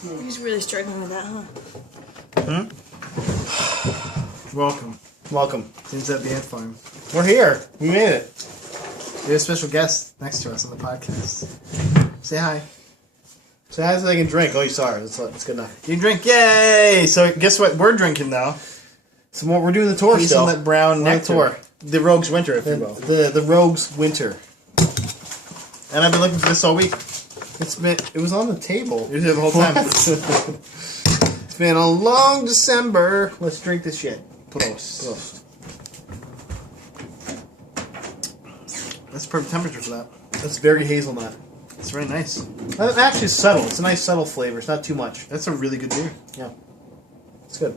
He's really struggling with that, huh? Welcome. Seems at the Ant Farm. We're here. We made it. We have a special guest next to us on the podcast. Say hi. So how so I can drink? Oh, you sorry. That's good enough. You can drink. Yay! So guess what? We're drinking now. So we're doing the tour still. Hazelnut brown nectar. Tour. The Rogue's Winter, if you will. The Rogue's Winter. And I've been looking for this all week. It was on the table. It was here the whole time. It's been a long December. Let's drink this shit. Prost. That's perfect temperature for that. That's very hazelnut. It's very nice. Actually, it's subtle. It's a nice subtle flavor. It's not too much. That's a really good beer. Yeah. It's good.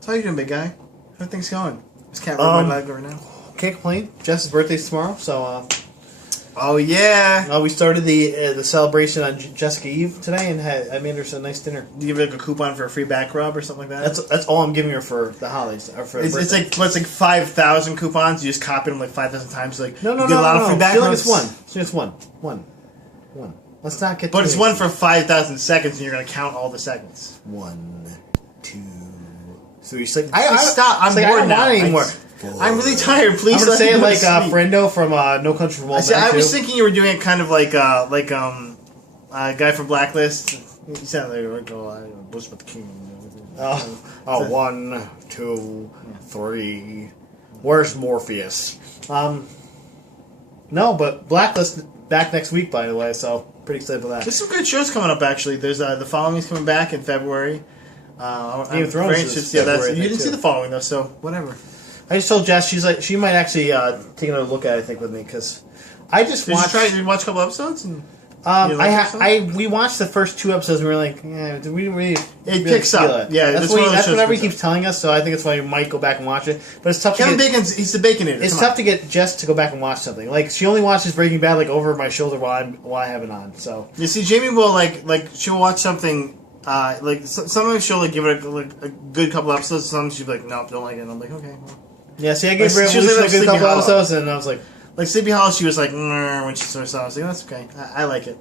So how you doing, big guy? How are things going? Just can't rub my leg right now. Can't complain. Jess's birthday's tomorrow, so oh yeah. We started the celebration on Jessica Eve today, and I made her some nice dinner. Do you give her like a coupon for a free back rub or something like that? That's all I'm giving her for the holidays. Or for it's like 5,000 coupons. You just copy them like 5,000 times. Like no. You get a lot of free back rubs. It's one. It's just one. Let's not get. But it's one for 5,000 seconds, and you're gonna count all the seconds. 1, 2, 3. Stop. I'm bored now. Anymore. I'm really tired. Please. I'm gonna say it like Friendo from No Country for Old Men. I was thinking you were doing it kind of like a guy from Blacklist. You sound like Bush with the King. Oh, 1, 2, 3. Where's Morpheus? No, but Blacklist back next week, by the way. So pretty excited for that. There's some good shows coming up. Actually, there's The Following's coming back in February. Game of Thrones is February, you didn't see The Following though, so whatever. I just told Jess she might actually take another look at it, I think, with me, because I just watched. Did you watch a couple episodes? And we watched the first 2 episodes and we were like, yeah, we didn't really. It picks up. It. Yeah, that's what everybody keeps telling us. So I think that's why we might go back and watch it. But it's tough. Kevin Bacon's he's the Baconator. It's tough to get Jess to go back and watch something. Like she only watches Breaking Bad like over my shoulder while I have it on. So you see, Jamie will like she'll watch something. Like sometimes she'll like give it a good couple episodes. Sometimes she'll be like, nope, don't like it. And I'm like, okay. Well. Yeah, see, I gave her a good couple episodes, and I was like... Like, Sleepy Hollow, she was like, when she saw it. I was like, that's okay. I like it.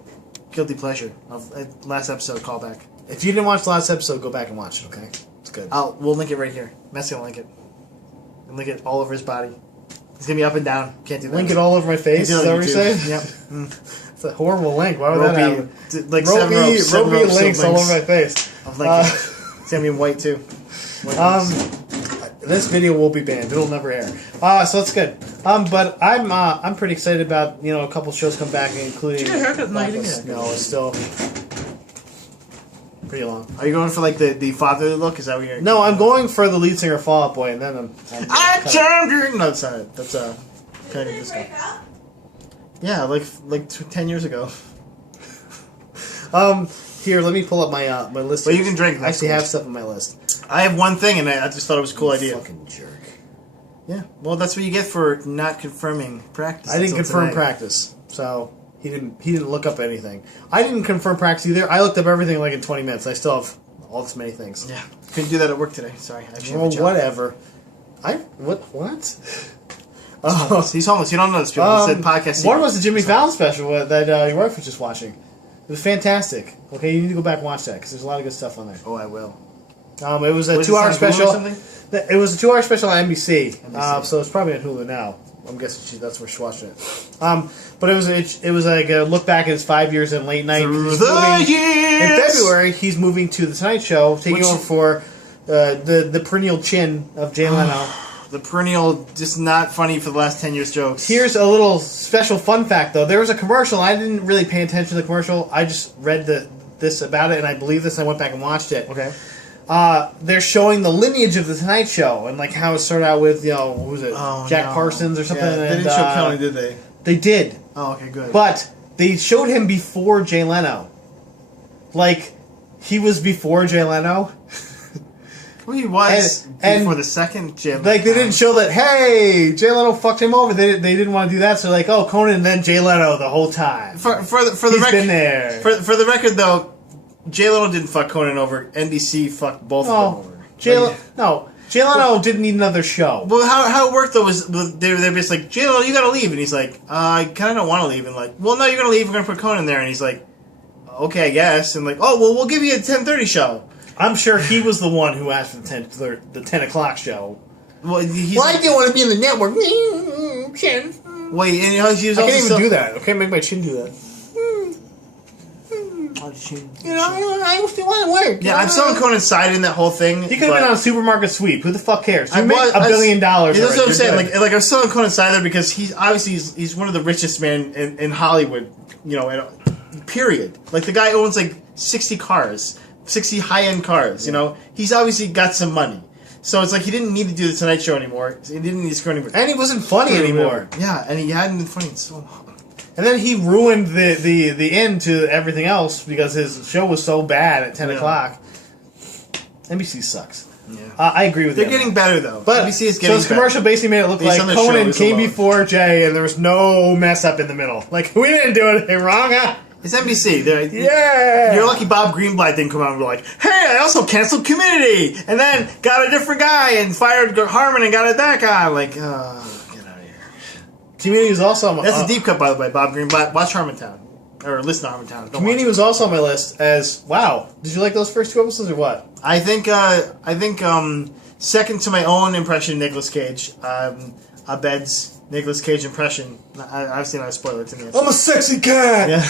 Guilty pleasure. Last episode, callback. If you didn't watch the last episode, go back and watch it, okay? It's good. We'll link it right here. Messi will link it. And link it all over his body. It's going to be up and down. Can't do that. Link it all over my face? Is that what you're saying? Yep. It's a horrible link. Why would that happen? Like ropey links all over my face. It's going to be in white, too. This video will be banned. It'll never air. So that's good. But I'm pretty excited about a couple shows come back, including. Did you get a haircut? No, you didn't get a haircut. No, it's still pretty long. Are you going for like the fatherly look? Is that what you're? No, I'm going for the lead singer Fall Out Boy, and then I'm No, that's not it. That's kind of disco. Yeah, like 10 years ago. Here, let me pull up my list. Well, you can drink. I actually have stuff on my list. I have one thing, and I just thought it was a cool idea. Fucking jerk. Yeah, well, that's what you get for not confirming practice. I didn't confirm practice, so he didn't look up anything. I didn't confirm practice either. I looked up everything like in 20 minutes. I still have all this many things. Yeah, couldn't do that at work today. Sorry, I should have a job. Whatever. What? Oh, he's homeless. You don't know this, people. He said podcast. One was the Jimmy Fallon special that your wife was just watching. It was fantastic. Okay, you need to go back and watch that because there's a lot of good stuff on there. Oh, I will. It was a 2-hour special. It was a 2-hour special on NBC. So it's probably on Hulu now. I'm guessing that's where she watched it. But it was like a look back at his 5 years in late night. Through the years. In February, he's moving to the Tonight Show, taking over for the perennial chin of Jay Leno. The perennial, just not funny for the last 10 years jokes. Here's a little special fun fact, though. There was a commercial. I didn't really pay attention to the commercial. I just read this about it, and I believe this, and I went back and watched it. Okay. They're showing the lineage of the Tonight Show, and like how it started out with, who was it? Jack Parsons or something. Yeah, they didn't show Kelly, did they? They did. Oh, okay, good. But they showed him before Jay Leno. Like, he was before Jay Leno. Well, he was before the second Jay Leno. Like, they didn't show that, hey, Jay Leno fucked him over. They didn't want to do that, so like, oh, Conan and then Jay Leno the whole time. For the He's record, been there. For the record, though, Jay Leno didn't fuck Conan over. NBC fucked both of them over. Jay Leno didn't need another show. Well, how it worked, though, was they were just like, Jay Leno, you gotta leave. And he's like, I kind of don't want to leave. And like, well, no, you're gonna leave. We're gonna put Conan there. And he's like, okay, I guess. And like, oh, well, we'll give you a 10:30 show. I'm sure he was the one who asked for the 10 o'clock show. Well, I didn't want to be in the network. Wait, and he was I also can't even do that. I can't make my chin do that. I still want to work. Yeah, I'm so coincided in that whole thing. He could have been on Supermarket Sweep. Who the fuck cares? You make $1 billion. That's what I'm saying. Like I'm so coincided because he's one of the richest men in Hollywood. Period. Like the guy owns like 60 cars, 60 high-end cars. You know, he's obviously got some money. So it's like he didn't need to do the Tonight Show anymore. He didn't need to screw anymore. And he wasn't funny anymore. Yeah, and he hadn't been funny in so long. And then he ruined the end to everything else because his show was so bad at 10 o'clock. NBC sucks. Yeah. I agree with you. They're getting better, though. But NBC is getting so this commercial basically made it look like Conan came before Jay and there was no mess up in the middle. Like, we didn't do anything wrong, huh? It's NBC. Yeah! You're lucky Bob Greenblatt didn't come out and be like, hey, I also canceled Community! And then got a different guy and fired Harmon and got that guy. Like, get out of here. Community was also on my... That's a deep cut, by the way, Bob Greenblatt. Watch Harmontown. Or listen to Harmontown. Community was also on my list as, wow, did you like those first 2 episodes or what? I think second to my own impression of Nicolas Cage, Abed's Nicolas Cage impression. Obviously not a spoiler to me. I'm a sexy cat! Yeah.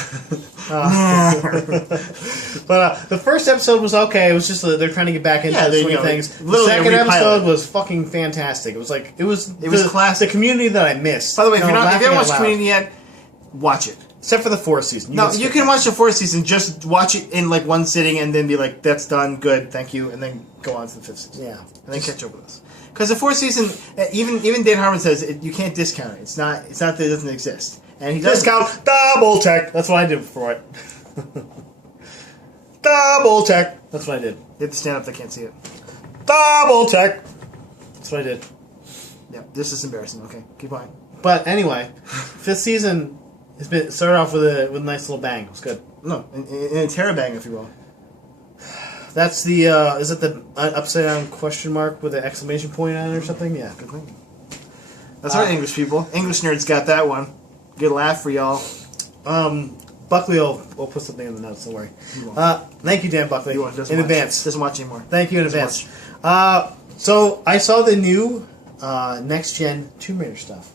But the first episode was okay. It was just they're trying to get back into the swing of things. The second episode was fucking fantastic. It was classic. The Community that I missed. By the way, if you haven't watched Community yet, watch it. Except for the 4th season. You can watch the 4th season. Just watch it in like one sitting and then be like, "That's done, good, thank you," and then go on to the 5th season. Yeah, and then catch up with us. Because the 4th season, even Dan Harmon says you can't discount it. It's not that it doesn't exist. And he does discount double check. That's what I did for it. Double check. That's what I did. You have to stand up. They can't see it. Double check. That's what I did. Yeah, this is embarrassing. Okay, keep going. But anyway, 5th season has been started off with a nice little bang. It was good. No, in a terror bang, if you will. That's the is it the upside down question mark with an exclamation point on it or something? Yeah, good thing. That's right, English people. English nerds got that one. Good laugh for y'all. Buckley will put something in the notes. Don't worry. Thank you, Dan Buckley. In advance. Doesn't watch anymore. Thank you in advance. So I saw the new next gen Tomb Raider stuff.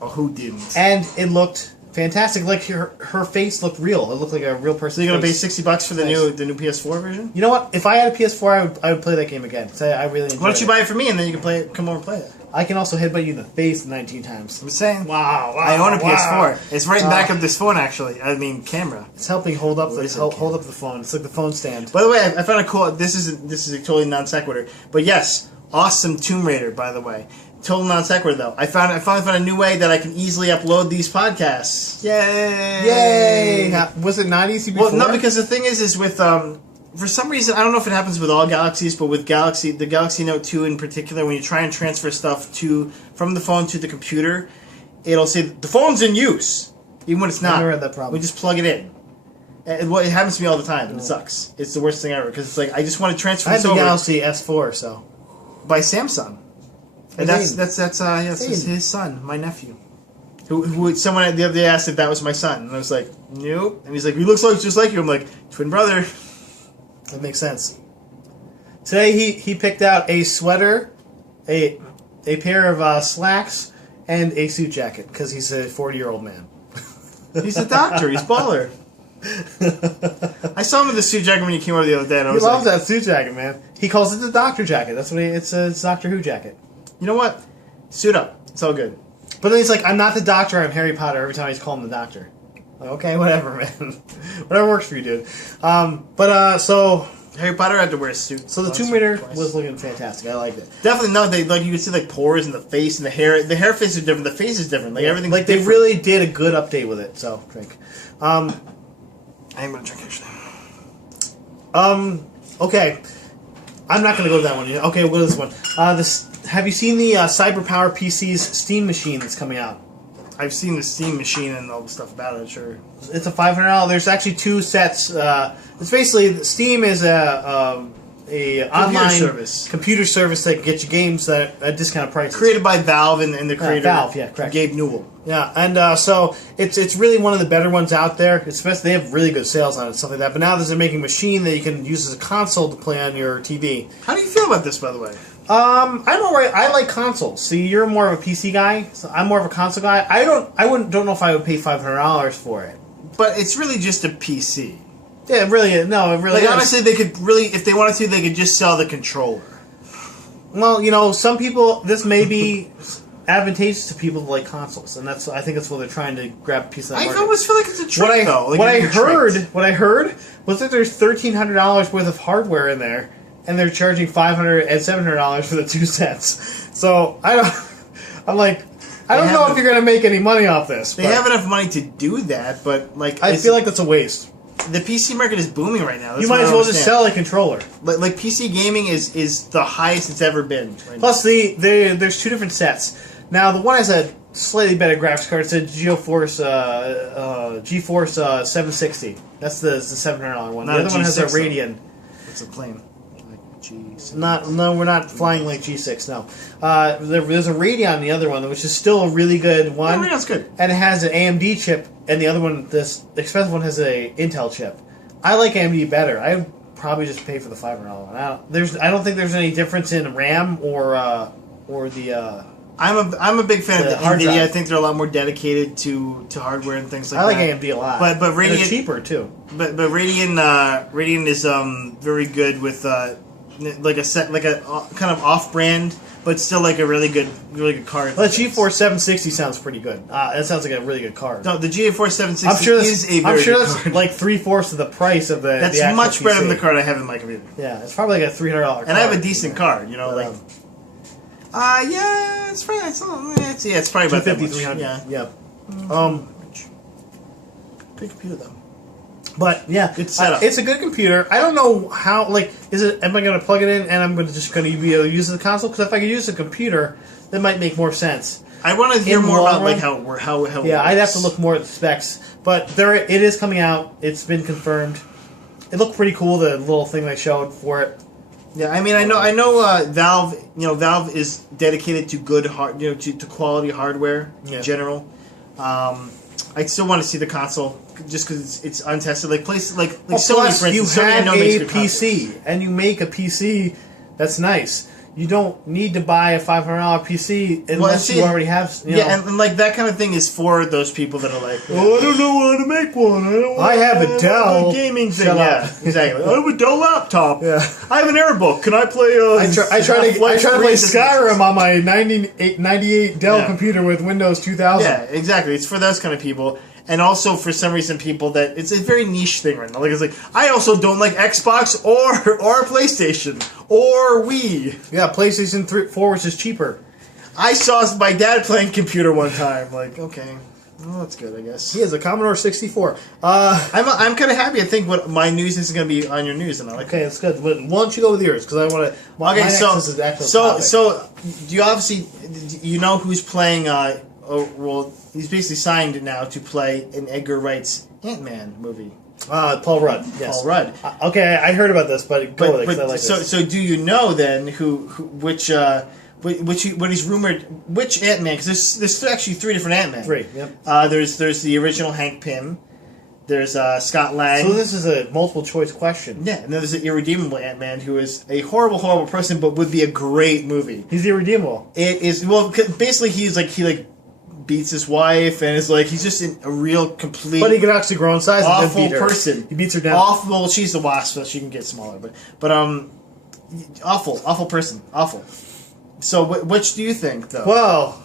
Oh, who didn't? And it looked fantastic. Like her face looked real. It looked like a real person. So you're gonna pay $60 for the new PS4 version? You know what? If I had a PS4, I would play that game again. So I really enjoyed it. Why don't you buy it for me and then you can play it? Come over and play it. I can also headbutt you in the face 19 times. I'm saying. Wow! I own a PS4. It's right in back of this phone, actually. I mean, camera. It's helping hold up the phone. It's like the phone stand. By the way, I found a cool. This is a totally non sequitur, but yes, awesome Tomb Raider. By the way. Total non sequitur though. I finally found a new way that I can easily upload these podcasts. Yay! Was it not easy before? Well, no, because the thing is with for some reason I don't know if it happens with all Galaxies, but with the Galaxy Note 2 in particular, when you try and transfer stuff from the phone to the computer, it'll say the phone's in use, even when it's not. I've never had that problem. We just plug it in. It happens to me all the time. It sucks. It's the worst thing ever because it's like I just want to transfer. I had the Galaxy S4, so by Samsung. And that's his son, my nephew. Who someone the other day asked if that was my son, and I was like, nope. And he's like, he looks just like you. I'm like, twin brother. That makes sense. Today he picked out a sweater, a pair of slacks, and a suit jacket because he's a 40-year-old man. He's a doctor. He's baller. I saw him with the suit jacket when he came over the other day. And I was loves that suit jacket, man. He calls it the doctor jacket. That's what it's a Doctor Who jacket. You know what? Suit up. It's all good. But then he's like, I'm not the doctor, I'm Harry Potter. Every time he's calling the doctor. Like, okay, whatever, man. Whatever works for you, dude. So Harry Potter had to wear a suit. So the Tomb Raider was looking fantastic. I liked it. Definitely, no. You could see like pores in the face and the hair. The hair face is different. The face is different. Like everything's like different. They really did a good update with it. So drink. I am gonna drink actually. Okay. I'm not gonna go to that one. Okay, we'll go to this one. Have you seen the CyberPower PC's Steam machine that's coming out? I've seen the Steam machine and all the stuff about it, sure. It's a $500. There's actually 2 sets. It's basically, Steam is online service. computer service that can get you games at discounted prices. Created by Valve and the creator Valve, yeah, correct. Gabe Newell. Yeah, and so it's really one of the better ones out there. Especially they have really good sales on it, stuff like that. But now they're making a machine that you can use as a console to play on your TV. How do you feel about this, by the way? I'm alright. I like consoles. See, you're more of a PC guy. So I'm more of a console guy. I don't know if I would pay $500 for it. But it's really just a PC. Yeah, it really is. No, it really is. Honestly, they could really, if they wanted to, they could just sell the controller. Well, some people, this may be advantageous to people who like consoles, and I think that's what they're trying to grab a piece of that market. I always feel like it's a trick, though. What I heard was that there's $1,300 worth of hardware in there, and they're charging $500 and $700 for the 2 sets. So I don't know if you're going to make any money off this. They have enough money to do that, but I feel like that's a waste. The PC market is booming right now. You might as well just sell a controller. Like PC gaming is the highest it's ever been. Plus, there's 2 different sets. Now, the one has a slightly better graphics card. It's a GeForce 760. That's the $700 one. The other one has a Radeon. It's a plane. G6. No, we're not flying like G6. No, there's a Radeon in the other one, which is still a really good one. Yeah, Radeon's good, and it has an AMD chip, and the other one, this expensive one, has a Intel chip. I like AMD better. I would probably just pay for the $500 one. I don't think there's any difference in RAM or the. I'm a big fan of the hard NVIDIA. drive. I think they're a lot more dedicated to hardware and things like that. I like AMD a lot, but Radeon, and they're cheaper too. But Radeon is very good with like a kind of off-brand, but still like a really good card. Well, the GeForce 760 sounds pretty good. That sounds like a really good card. No, the GeForce 760 is a very good that's card. like 3/4 of the price of the. That's the much better PC. than the card I have in my computer. Yeah, it's probably like a $300 card. And I have a decent card, yeah, it's probably it's probably about that much. 300. Yeah. Good computer though. But yeah, good setup. It's a good computer. I don't know how. Is it? Am I going to plug it in and I'm going to be able to use the console? Because if I could use the computer, that might make more sense. I want to hear more about how it yeah, works. I'd have to look more at the specs. But it is coming out. It's been confirmed. It looked pretty cool. The little thing they showed for it. Yeah, I mean, I know Valve. Valve is dedicated to good to quality hardware in general. I still want to see the console just because it's untested. Like places like Sony, for instance. You have Sony a PC, and you make a PC that's nice. You don't need to buy a $500 PC unless you already have. And like that kind of thing is for those people that are like, oh, I don't know how to make one. I have a Dell gaming thing. Yeah, exactly. I have a Dell laptop. Yeah, I have an AirBook. Can I play? I try to play Skyrim on my 98 Dell computer with Windows 2000. Yeah, exactly. It's for those kind of people. And also, for some reason, people that it's a very niche thing right now. Like it's like I also don't like Xbox or PlayStation or Wii. Yeah, PlayStation 4, which is cheaper. I saw my dad playing computer one time. Like, okay, well, that's good, I guess. He has a Commodore 64. I'm kind of happy. I think what my news is going to be on your news, and I like. Okay, that's good. But why don't you go with yours? Because I want to. Okay, so do you obviously who's playing? Well, he's basically signed now to play in Edgar Wright's Ant Man movie. Paul Rudd. Yes. Paul Rudd. Okay, I heard about this, but go with it. 'Cause I like this. So do you know then which what he's rumored which Ant Man? Because there's actually 3 different Ant Man. 3. Yep. There's the original Hank Pym. There's Scott Lang. So this is a multiple choice question. Yeah, and then there's the irredeemable Ant Man, who is a horrible person, but would be a great movie. He's irredeemable. It is basically he beats his wife and is like he's just a real complete. But he can actually grow in size. Awful and beat her. person. He beats her down. Awful. Well, she's the wasp, so she can get smaller. But awful person. Awful. So which do you think though? Well,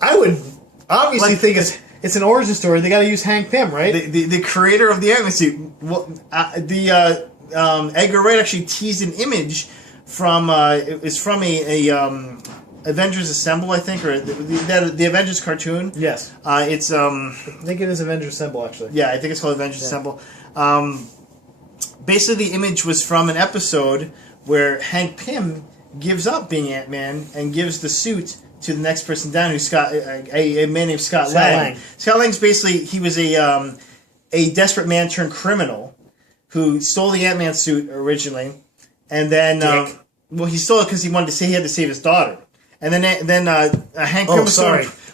I would obviously think it's an origin story. They got to use Hank Pym, right? The creator of the Ant Man suit. Well, Edgar Wright actually teased an image from it's from a Avengers Assemble, I think, or the Avengers cartoon. Yes. It's I think it is Avengers Assemble, actually. Yeah, I think it's called Avengers Assemble. Basically, the image was from an episode where Hank Pym gives up being Ant Man and gives the suit to the next person down, who's a man named Scott Lang. Scott Lang's basically he was a desperate man turned criminal who stole the Ant Man suit originally. And then, Dick. well, he stole it because he wanted to say he had to save his daughter. And then Hank Pym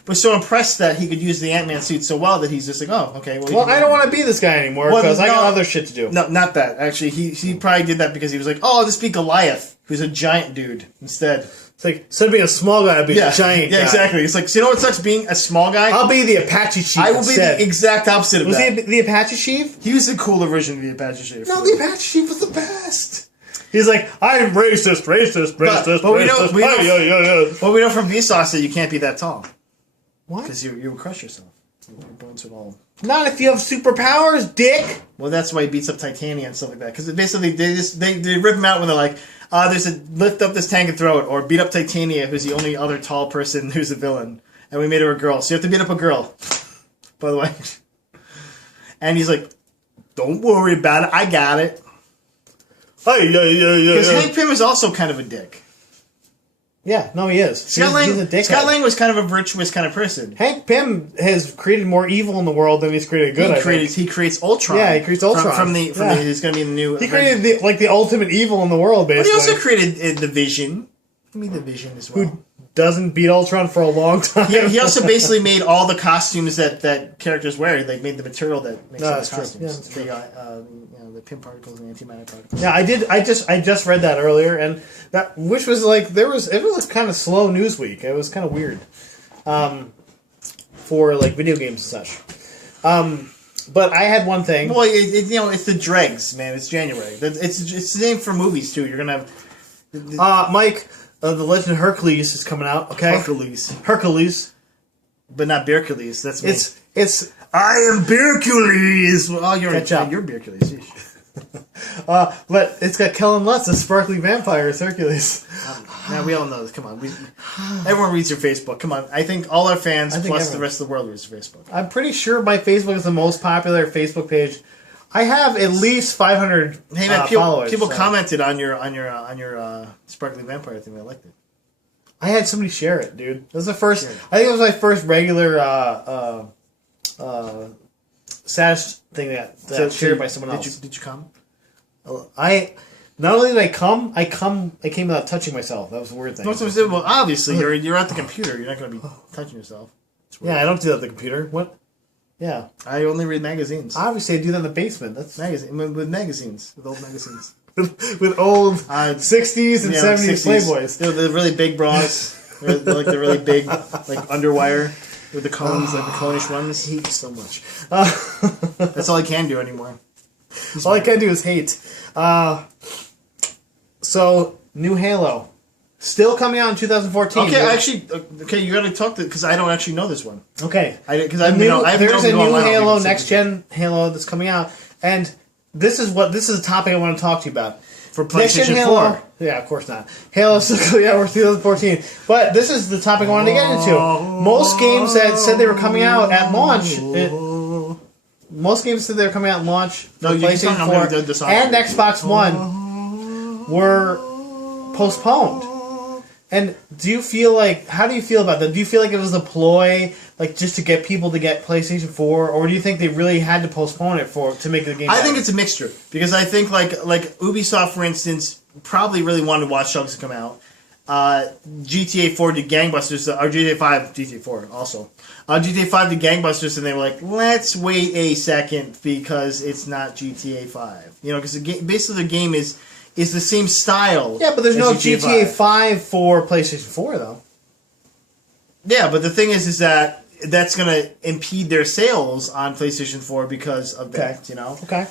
was so impressed that he could use the Ant Man suit so well that he's just like, oh, okay. Well, I don't want to be this guy anymore because I got other shit to do. No, not that. Actually, he probably did that because he was like, oh, I'll just be Goliath, who's a giant dude instead. It's like, instead of being a small guy, I'll be a giant guy. Yeah, exactly. It's like, so you know what sucks being a small guy? I'll be the Apache chief. I will be the exact opposite of that. Was he the Apache chief? He was the cooler version of the Apache chief. No, the Apache chief was the best. He's like, I'm racist. But we know from Vsauce that you can't be that tall. What? Because you would crush yourself. Your bones would all... Not if you have superpowers, dick! Well, that's why he beats up Titania and stuff like that. Because basically, they rip him out when they're like, there's a lift up this tank and throw it, or beat up Titania, who's the only other tall person who's a villain, and we made her a girl. So you have to beat up a girl, by the way. And he's like, don't worry about it, I got it. Because Hank Pym is also kind of a dick. Yeah, no, he is. He's a dickhead. Scott Lang was kind of a virtuous kind of person. Hank Pym has created more evil in the world than he's created good. He creates Ultron. Yeah, he creates Ultron. He's going to be in the new. He created the ultimate evil in the world, basically. But he also created the Vision. I mean, the Vision as well. Who doesn't beat Ultron for a long time. He also basically made all the costumes that characters wear. They made the material that makes all the costumes. Yeah, the Pym particles and antimatter particles. Yeah, I did. I just read that earlier, and that which was like it was kind of slow news week. It was kind of weird, for like video games and such. But I had one thing. Well, it's the dregs, man. It's January. It's the same for movies too. You're gonna have Mike. The Legend of Hercules is coming out. Okay, Hercules, but not Hercules. That's me. It's I am Hercules. Oh, you're Hercules. But it's got Kellen Lutz, a sparkly vampire as Hercules. Now we all know this. Come on, everyone reads your Facebook. Come on, I think all our fans plus the rest of the world reads Facebook. I'm pretty sure my Facebook is the most popular Facebook page. I have at least 500 followers. People commented on your sparkly vampire thing. They liked it. I had somebody share it, dude. It was the first. I think it was my first regular status thing that shared by someone else. Did you come? Not only did I come, I came without touching myself. That was the weird thing. Well, obviously you're at the computer. You're not going to be touching yourself. Yeah, I don't do that at the computer. What? Yeah. I only read magazines. Obviously, I do that in the basement. That's with magazines, with old magazines, with old 60s and 70s Playboys. The really big bras, like the really big like underwire with the cones, like the conish ones. I hate so much. That's all I can do anymore. All I can do is hate. So, new Halo. Still coming out in 2014. Okay, you got to talk to because I don't actually know this one. Okay, there's a new Halo, next gen Halo that's coming out, and this is a topic I want to talk to you about for PlayStation 4. Yeah, of course not. Halo still coming out for 2014, but this is the topic I wanted to get into. Most games that said they were coming out at launch. Most games said they were coming out at launch for PlayStation 4 and Xbox One were postponed. And do you feel like, how do you feel about that? Do you feel like it was a ploy, like just to get people to get PlayStation 4, or do you think they really had to postpone it to make the game better? I think it's a mixture, because I think like Ubisoft, for instance, probably really wanted Watch Dogs to come out. GTA 4 did gangbusters, or GTA 4 also. GTA 5 did gangbusters, and they were like, let's wait a second because it's not GTA 5. You know, because basically the game is the same style. Yeah, but there's no GTA 5 for PlayStation 4, though. Yeah, but the thing is that that's going to impede their sales on PlayStation 4 because of that, you know? Okay.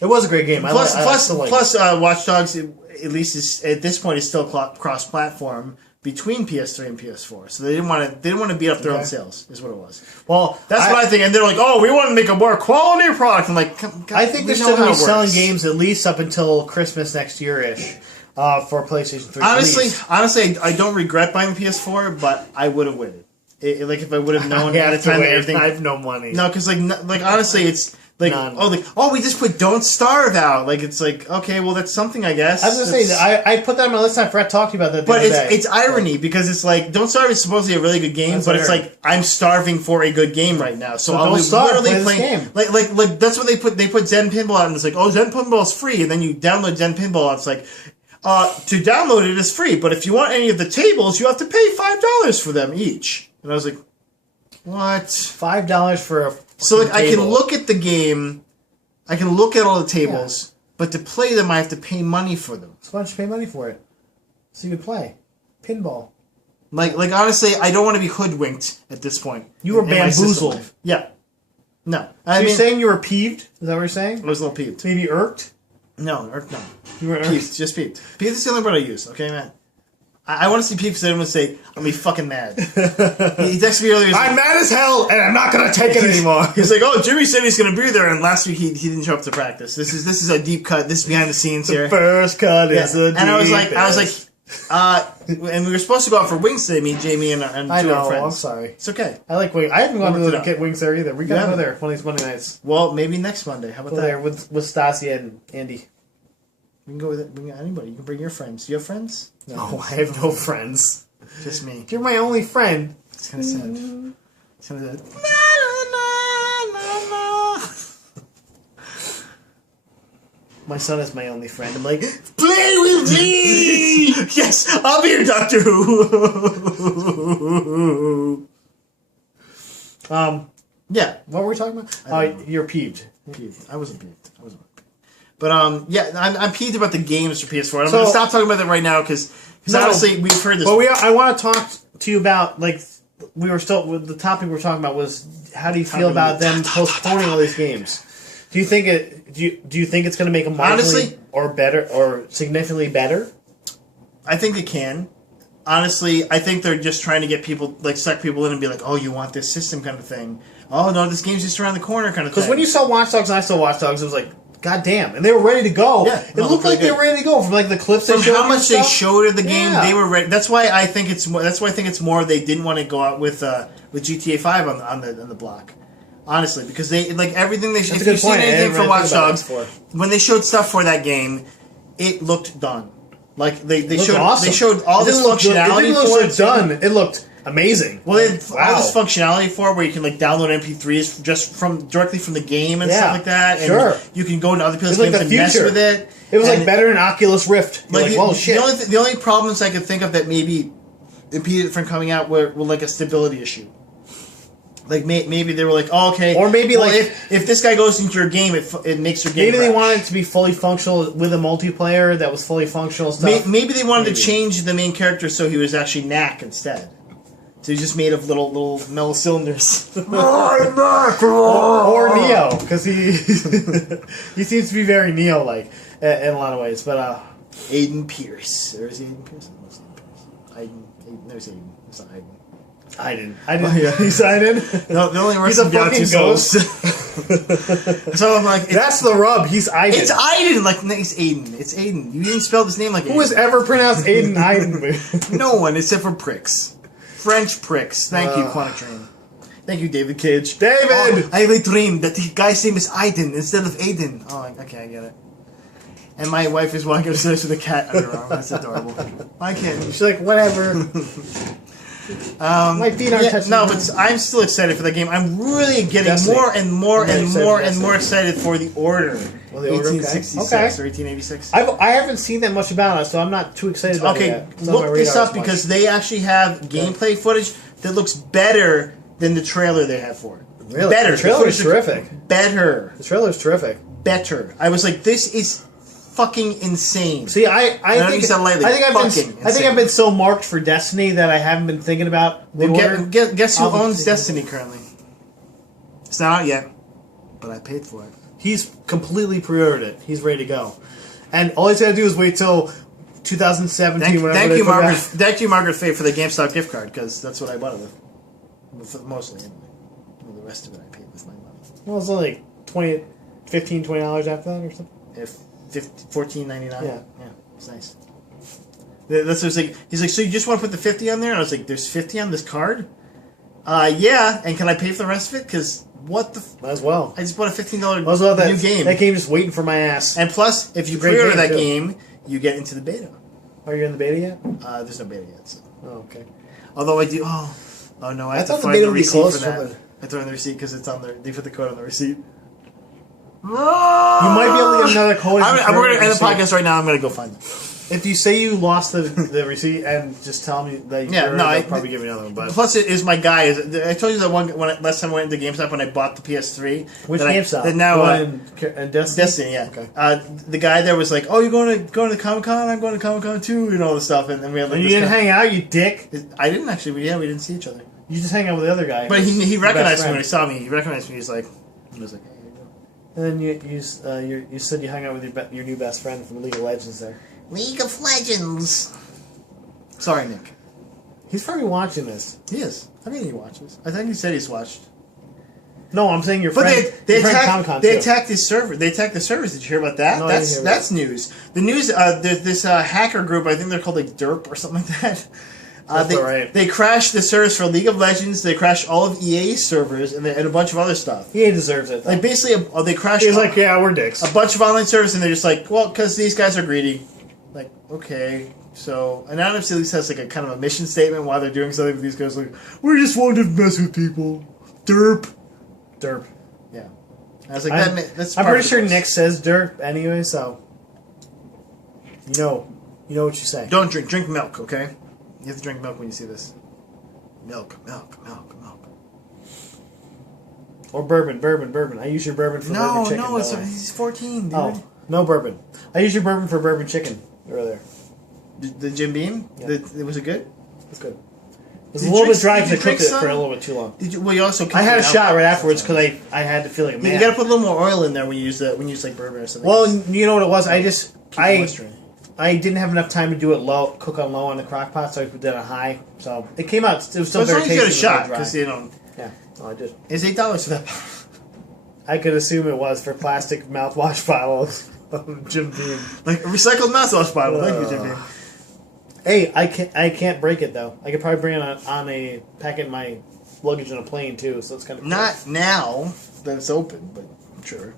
It was a great game. Plus, Watch Dogs, at least at this point, is still cross-platform between PS3 and PS4. So they didn't want to beat up their own sales, is what it was. Well, that's what I think. And they're like, oh, we want to make a more quality product. I'm like, I think they're still going to be selling games at least up until Christmas next year-ish for PlayStation 3. Honestly, I don't regret buying the PS4, but I would have waited. Like if I would have known at a time that everything. I have no money. No, because like honestly, Like, None. we just put Don't Starve out. Like, it's like, okay, well, that's something, I guess. I was going to say, I put that on my list. I forgot to talk to you about that the But other day. it's irony, because it's like, Don't Starve is supposedly a really good game, That's but what it's I heard. like, I'm starving for a good game right now. So But I'll Don't be Starve, literally play this playing... game. Like, that's what they put. They put Zen Pinball out, and it's like, oh, Zen Pinball is free. And then you download Zen Pinball, and it's like, to download it is free, but if you want any of the tables, you have to pay $5 for them each. And I was like, what? $5 for a So, like, I can table. look at the game... I can look at all the tables, but to play them, I have to pay money for them. So why don't you pay money for it? So you could play. Pinball. Like honestly, I don't want to be hoodwinked at this point. You were in my system bamboozled. life. Yeah. No. So you're saying you were peeved? Is that what you're saying? I was a little peeved. Maybe irked? No. You were irked. Peeved. Just peeved. Peeved is the only word I use, okay, man? I want to see peeved because I want to say, I'm going to be fucking mad. He texted me earlier. I'm mad as hell, and I'm not going to take it anymore. He's like, oh, Jimmy said he's going to be there, and last week he didn't show up to practice. This is a deep cut. This is behind the scenes here. First cut is a And I was like, and we were supposed to go out for wings today, me, Jamie, and I two of know, our friends. I'm sorry. It's okay. I like wings. I haven't gone Worked it to out. get wings there either. We gotta Yeah. go there one of these Monday nights. Well, maybe next Monday. How about Go that? there with Stasia and Andy. We can go with it. Bring anybody. You can bring your friends. Do you have friends? No, I have no friends. Just me. You're my only friend. It's kind of sad. It's kind of sad. My son is my only friend. I'm like, Play with me! Yes, I'll be your Doctor Who. Yeah. what were we talking about? You're peeved. Peeved. I wasn't peeved. But yeah, I'm peeved about the games for PS4. I'm So- going to stop talking about that right now because honestly, we've heard this. But I want to talk to you about, like, the topic we were talking about was how do you feel about them postponing all these games? Do you think do you think it's going to make them marginally Honestly- or better or significantly better? I think it can. Honestly, I think they're just trying to get people, like, suck people in and be like, oh, you want this system kind of thing. Oh, no, this game's just around the corner kind of thing. Because when you saw Watch Dogs and I saw Watch Dogs, it was like, God damn. And they were ready to go. Yeah, it looked like they were ready to go from, like, the clips they From showed. how much they showed of the game, Yeah. they were ready. That's why I think it's more. That's why I think it's more. They didn't want to go out with GTA 5 on the block. Honestly, because they like everything they. That's If a good you've seen point. I anything didn't from really Watch think about Dogs, that before. when they showed stuff for that game, it looked done. Like they showed awesome. they showed all It this didn't look good. functionality It didn't for look it. so done. It looked amazing. Well, they had Wow. all this functionality for it where you can like download MP3s just directly from the game and Yeah, stuff like that. And sure. you can go into other people's It was like games the and mess future. with it. It was And- like better than Oculus Rift. You're like, whoa, shit. The only problems I could think of that maybe impeded it from coming out were like a stability issue. Like maybe they were like, oh, okay, Or maybe, well, like- if this guy goes into your game, it makes your game. Maybe they crash. wanted it to be fully functional with a multiplayer that was fully functional stuff. Maybe they wanted Maybe. to change the main character so he was actually Knack instead. So he's just made of little metal cylinders. Or Neo, because he he seems to be very Neo-like in a lot of ways. But Aiden Pierce. There's Aiden Pierce. No, it's Aiden Pierce. Aiden. There's Aiden. It's not Aiden. I didn't. Oh, yeah. He signed in. No, the only He's a person beyond fucking two souls. So I'm like, That's the rub. He's Aiden. it's Aiden. Like, no, it's Aiden. It's Aiden. You didn't spell this name like Aiden. Who has ever pronounced Aiden Aiden? No one except for pricks. French pricks. Thank you, Quantic Dream. Thank you, David Cage. David! Oh, I have a dream that the guy's name is Aiden instead of Aiden. Oh, okay, I get it. And my wife is walking upstairs with a cat under her arm. That's adorable. I can't. She's like, whatever. My feet aren't touching. No, the but I'm still excited for the game. I'm really getting Destiny. more and more I'm and excited more for and more Destiny. excited for the Order. Well, the Order, okay. 1866 Okay. or 1886. I haven't seen that much about it, so I'm not too excited about it Okay, yet. It's not on my look this radar up as much. because they actually have gameplay footage that looks better than the trailer they have for it. Really? Better. The trailer is footage looks terrific. Better. The trailer's terrific. Better. I was like, this is fucking insane. See, I don't think use that lightly. I think I've Fucking been I think I've been so marked for Destiny that I haven't been thinking about the Well, Order. guess who I'll be owns thinking- Destiny currently? It's not out yet, but I paid for it. He's completely pre-ordered it. He's ready to go, and all he's got to do is wait till 2017. Thank whenever they you, put it Margaret. out. Thank you, Margaret Faye, for the GameStop gift card because that's what I bought it with. Mostly, anyway. Well, the rest of it I paid with my money. Well, it's only like $15-$20 after that or something. If $14.99. Yeah. It's nice. That's what it's like. He's like, so you just want to put the 50 on there? And I was like, there's 50 on this card? Yeah. And can I pay for the rest of it? Because What the? Might as well. I just bought a $15 Might as well new game. That game just waiting for my ass. And plus, if you Great pre-order game, that too. game, you get into the beta. Are you in the beta yet? There's no beta yet. So. Oh, okay. Although I do. Oh no! I have to thought the find beta the would be receipt for close that. from I throw in the receipt because it's on there. They put the code on the receipt. You might be able to get another code. We're going to end the podcast right now. I'm going to go find it. If you say you lost the receipt and just tell me that you I'll probably give you another one. But plus, it is my guy. I told you that one last time I went into GameStop when I bought the PS3. Which GameStop? That now in Destiny? Destiny, yeah. Okay. The guy there was like, "Oh, you're going to Comic Con? I'm going to Comic Con too," and all this stuff. And then we had like. And you didn't hang out, you dick. I didn't actually. Yeah, we didn't see each other. You just hang out with the other guy. But he recognized me when he saw me. He recognized me. He was like, "Hey, how you doing?" And then you said you hung out with your new best friend from League of Legends there. League of Legends. Sorry, Nick. He's probably watching this. He is. I mean, he watches. I think he said he's watched. No, I'm saying your But friend. they attacked his server. They attacked the servers. Did you hear about that? No, I didn't hear about that's news. The news. There's this hacker group. I think they're called like Derp or something like that. They crashed the servers for League of Legends. They crashed all of EA's servers and a bunch of other stuff. EA deserves it. Though. Like basically, they crashed. He's like, yeah, we're dicks. A bunch of online servers, and they're just like, well, because these guys are greedy. Like, okay. So, Anonymous at least has like a kind of a mission statement why they're doing something. But these guys are like, we just wanted to mess with people. Derp. Yeah. I was like, that's. I'm pretty sure Nick says derp anyway, so you know what you say. Don't drink milk, okay? You have to drink milk when you see this. Milk. Or bourbon. I use your bourbon for bourbon chicken. No, he's 14, dude. Oh, no bourbon. I use your bourbon for bourbon chicken earlier. The Jim Beam? Yeah. Was it good? It's good. It was a little bit dry because I cooked it for a little bit too long. Well, you also. I had a shot right afterwards because I had to feel like a man. You gotta put a little more oil in there when you use like bourbon or something. Well, you know what it was? I didn't have enough time to do it low, cook on low on the crock pot, so I did it on high. So it came out. It was still very tasty. You got a shot because you know. Yeah, I did. It's $8 for that. I could assume it was for plastic mouthwash bottles of Jim Beam. Like a recycled mouthwash bottle. Thank you, Jim Beam. Hey, I can't break it though. I could probably bring it on a packet in my luggage on a plane too. So it's kind of not now that it's open, but I'm sure.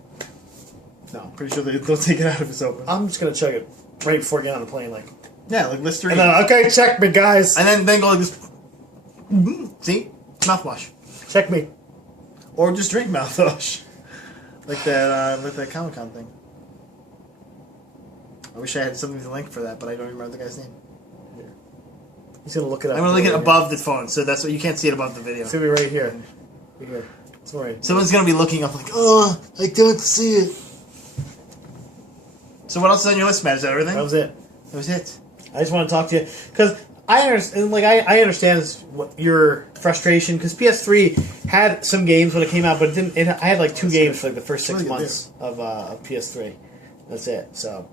No, pretty sure they'll take it out if it's open. I'm just gonna chug it right before I get on the plane, like Listerine. And then, okay, check me, guys. And then go like this. See, mouthwash. Check me. Or just drink mouthwash, like that Comic-Con thing. I wish I had something to link for that, but I don't remember the guy's name. He's gonna look it up. I'm gonna link it above the phone, so that's what you can't see it above the video. It's gonna be right here. Right here. It's all right. Someone's gonna be looking up like, oh, I don't see it. So what else is on your list, Matt? Is that everything? That was it. That was it. I just want to talk to you because I understand. Like I understand your frustration because PS3 had some games when it came out, but it didn't. I had like 2 games for like the first 6 months of PS3. That's it. So.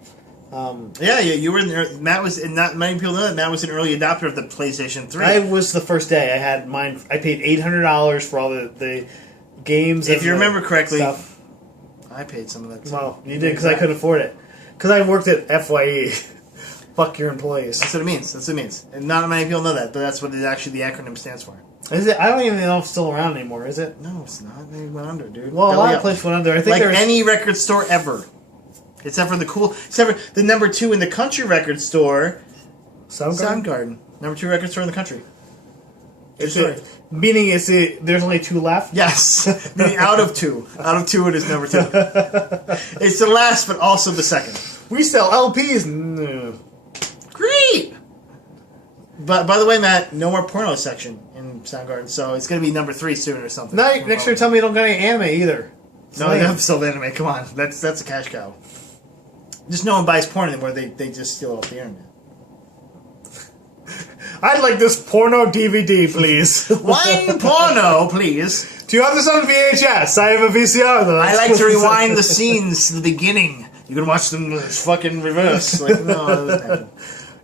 You were in. Matt was. And not many people know that Matt was an early adopter of the PlayStation 3. I was the first day. I had mine. I paid $800 for all the games. If you remember correctly, stuff. I paid some of that too. Well, you did because I couldn't afford it. Because I worked at FYE. Fuck your employees. That's what it means. And not many people know that, but that's what the acronym stands for. Is it? I don't even know if it's still around anymore. Is it? No, it's not. They went under, dude. Well, a lot of places went under. I think like any record store ever. Except for the number 2 in the country record store, Soundgarden. Number 2 record store in the country. Meaning there's only 2 left? Yes. Meaning out of 2. Out of 2 it is number 2. It's the last but also the second. We sell LPs. No. Great! But by the way, Matt, no more porno section in Soundgarden, so it's going to be number 3 soon or something. Next year tell me you don't got any anime either. No, they have sold anime. Come on. That's a cash cow. Just no one buys porn anymore. They just steal it off the internet. I'd like this porno DVD, please. Wine porno, please. Do you have this on VHS? I have a VCR, though. I like to rewind the scenes to the beginning. You can watch them fucking reverse. Like, no, that doesn't happen.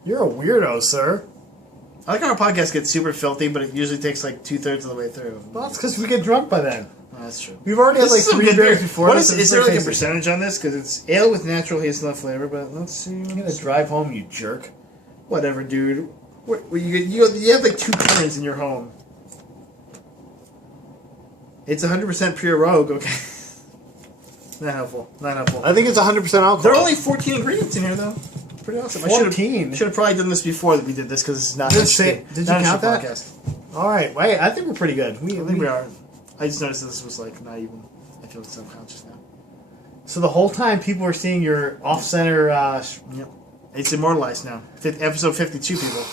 You're a weirdo, sir. I like how our podcast gets super filthy, but it usually takes like 2/3 of the way through. Well, that's because we get drunk by then. Oh, that's true. We've already had like 3 beers before. What is there like a percentage on this? Because it's ale with natural hazelnut flavor, but let's see. You're gonna drive home, you jerk. Whatever, dude. You have like 2 currents in your home. It's 100% pure rogue. Okay. Not helpful. Not helpful. I think it's 100% alcohol. There are only 14 ingredients in here, though. Pretty awesome. 14? I should have probably done this before we did this because it's not. Did you count that? Podcast. All right. Wait, I think we're pretty good. I think we are. I just noticed that this was like not even. I feel subconscious now. So the whole time people were seeing your off-center. Yep. It's immortalized now. Episode 52, people.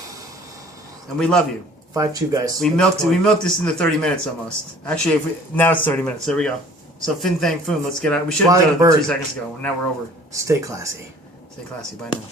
And we love you. 5-2 guys. We milked this into 30 minutes almost. Actually, now it's 30 minutes. There we go. So Fang Fum, let's get out. We should have done it 2 seconds ago. Now we're over. Stay classy. Stay classy. Bye now.